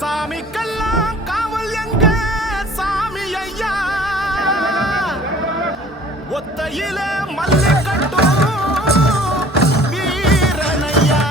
சாமிக்கெல்லாம் காவல் எங்க சாமி ஐயா ஒத்தையில மல்லை கட்டும் வீரனையா.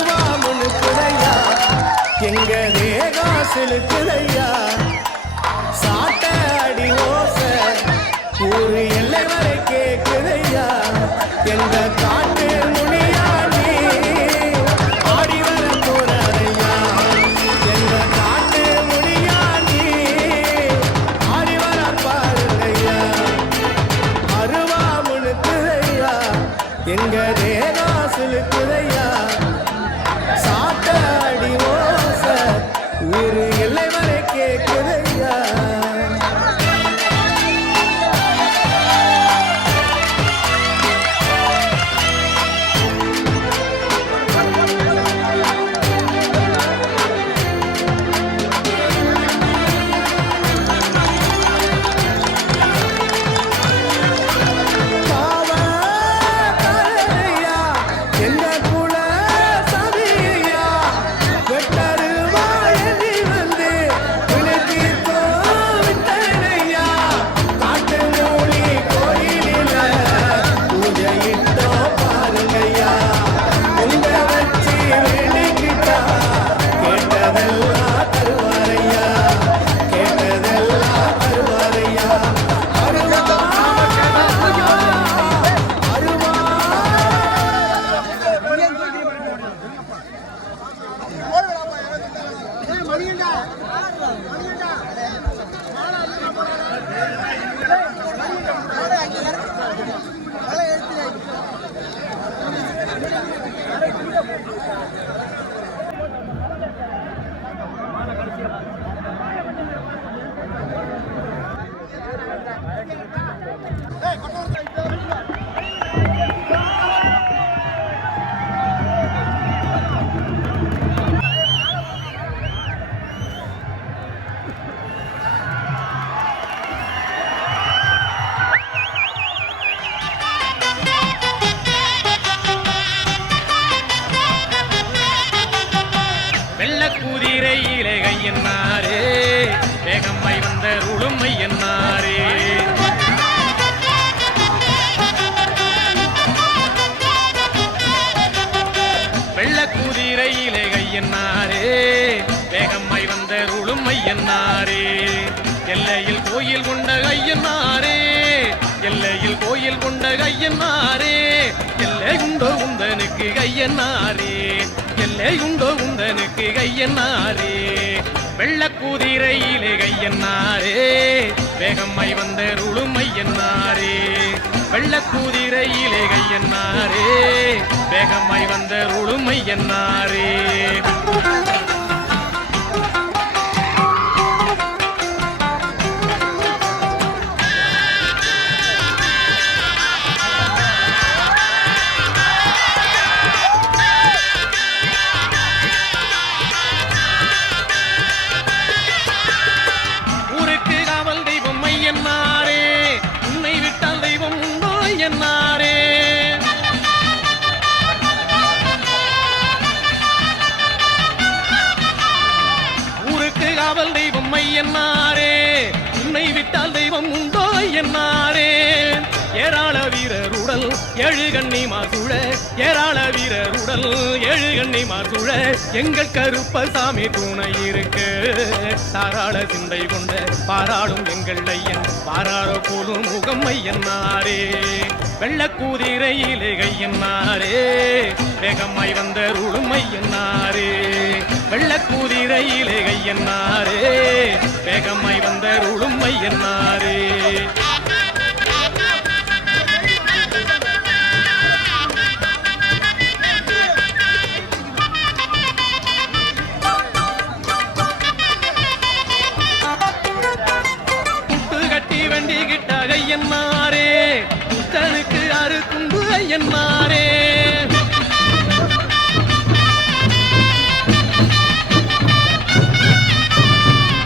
அருவாமுனுக்குதையா எங்க தேகாசிலுக்குதையா சாட்ட அடி ஓச ஊரு எல்லை வரை கேக்குதையா எங்க காட்டு முனியாண்டி ஆடி வர போறாரையா எங்க காட்டு முனியாண்டி ஆடி வர பாருங்கய்யா. அருவாமுனுக்குதையா எங்க தேகாசிலுக்குதையா சாட்ட அடி ஓச ஊரு எல்லை வரை கேக்குதையா. வெள்ளக்குதிரையிலே கையன்னாரே வேகம்மை வந்த உளுமை என்னாரே வெள்ளக்குதிரையிலே கையன்னாரே வேகம்மை வந்த உளுமை என்னாரே எல்லையில் கோயில் கொண்ட கையன்னாரே எல்லையில் கோயில் கொண்ட கையன்னாரே எல்லை உண்டோ உந்தனுக்கு கையன்னாரே எல்லை உண்டோ உந்தனுக்கு கையன்னாரே வெள்ளக்குதிரையிலே கையன்னாரே வேகம்மை வந்த உளுமை என்னாரே வெள்ளக்குதிரையிலே கையன்னாரே வேகம்மை வந்த உளுமை என்னாரே என்னாரே உன்னை விட்டால் தெய்வம் உண்டோ என்னாரே ஏராள வீரருடல் ஏழு கண்ணி மாசூழ ஏராள வீரருடல் ஏழு கண்ணி மாசூழ எங்கள் கருப்பசாமி துணை இருக்கு தாராள சிந்தை கொண்ட பாராளும் எங்கள் ஐயன் பாராரோ போலும் முகம் ஐயன்னாரே வெள்ளக்கூதிரையிலே கையன்னாரே வேகமாய் வந்த உளுமை என்னாரே வெள்ளக்கூதிரையிலே கையன்னாரே வேகமாய் வந்த உளுமை என்னாரே வண்டி கிட்ட ஐயன்னாரே புத்தனுக்கு அறுக்குண்டு ஐயன்னாரே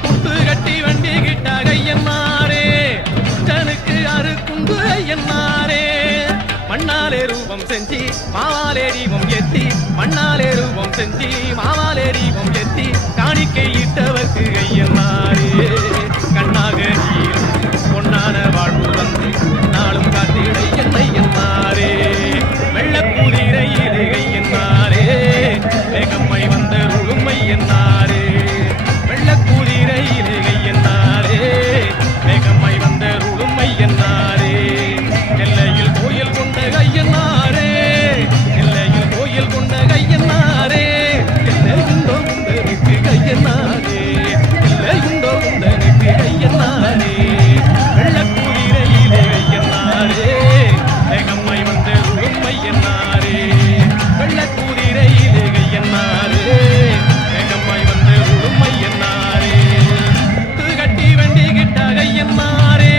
புத்து கட்டி வண்டி கிட்ட ஐயன்னாரே புத்தனுக்கு அறுக்குண்டு ஐயன்னாரே மண்ணாலே ரூபம் செஞ்சு மாவாலே தீபம் ஏத்தி மண்ணாலே ரூபம் செஞ்சு மாவாலே தீபம் ஏத்தி காணிக்கை இட்டவர்க்கு ஐயன்னாரே கண்ணாக நீரும் பொன்னான வாழ்வு வந்து நாளும் காத்திட என்னை என்னாரே வெள்ளக்கூதிரையிலே என்னாரே வேகம்மை வந்த உளுமை என்னாரே வெள்ளக்கூதிரையிலே என்னாரே வேகம்மை வந்த உளுமை என்னாரே எல்லையில் கோயில் கொண்ட கையன்னாரே எல்லையில் கோயில் கொண்ட கையன்னாரே எல்லையுண்டோ உந்தனுக்கு கையன்னாரே எல்லையுண்டோ உந்தனுக்கு கையன்னாரே வெள்ளக்கூதிரையிலே கையன்னாரே வேகம்மை வந்த உளுமை என்னாரே வெள்ளக்கூதிரையிலே கையன்னாரே வேகம்மை வந்த உளுமை என்னாரே கட்டி வண்டி கிட்ட கையன்னாரே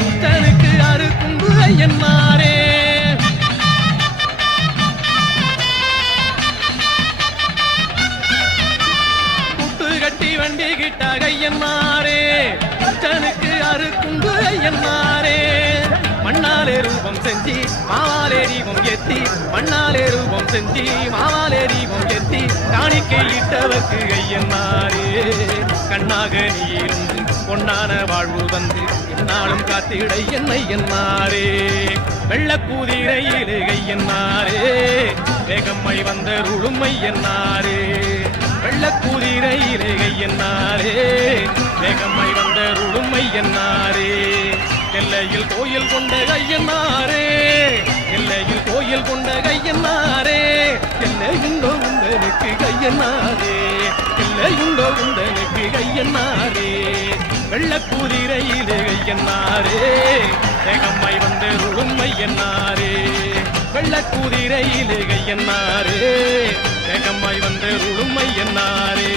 புத்தனுக்கு அறுக்குண்டு ஐயன்னாரே புட்டு கட்டி வண்டி கிட்ட கையன்னாரே புத்தனுக்கு அறுக்குண்டு ஐயன்னாரே மண்ணாலே ரூபம் செஞ்சு மாவாலே தீபம் ஏத்தி மண்ணாலே ரூபம் செஞ்சு மாவாலே தீபம் ஏத்தி காணிக்கை இட்டவர்க்கு ஐயன்னாரே கண்ணாக நீ இருந்து பொன்னான வாழ்வு வந்து என்னாலும் காத்திட என்னை என்னாரே வெள்ளக்கூதிரையிலே கையன்னாரே வேகம்மை வந்த உளுமை என்னாரே வெள்ளக்கூதிரையிலே கையன்னாரே வேகம்மை வந்த உளுமை என்னாரே எல்லையில் கோயில் கொண்ட கையன்னாரே எல்லையில் கோயில் கொண்ட கையன்னாரே எல்லையுண்டோ உந்தனுக்கு கையன்னாரே எல்லையுண்டோ உந்தனுக்கு கையன்னாரே வெள்ளக்கூதிரையிலே கையன்னாரே வேகம்மை வந்த உளுமை என்னாரே வெள்ளக்கூதிரையிலே கையன்னாரே வேகம்மை வந்த உளுமை என்னாரே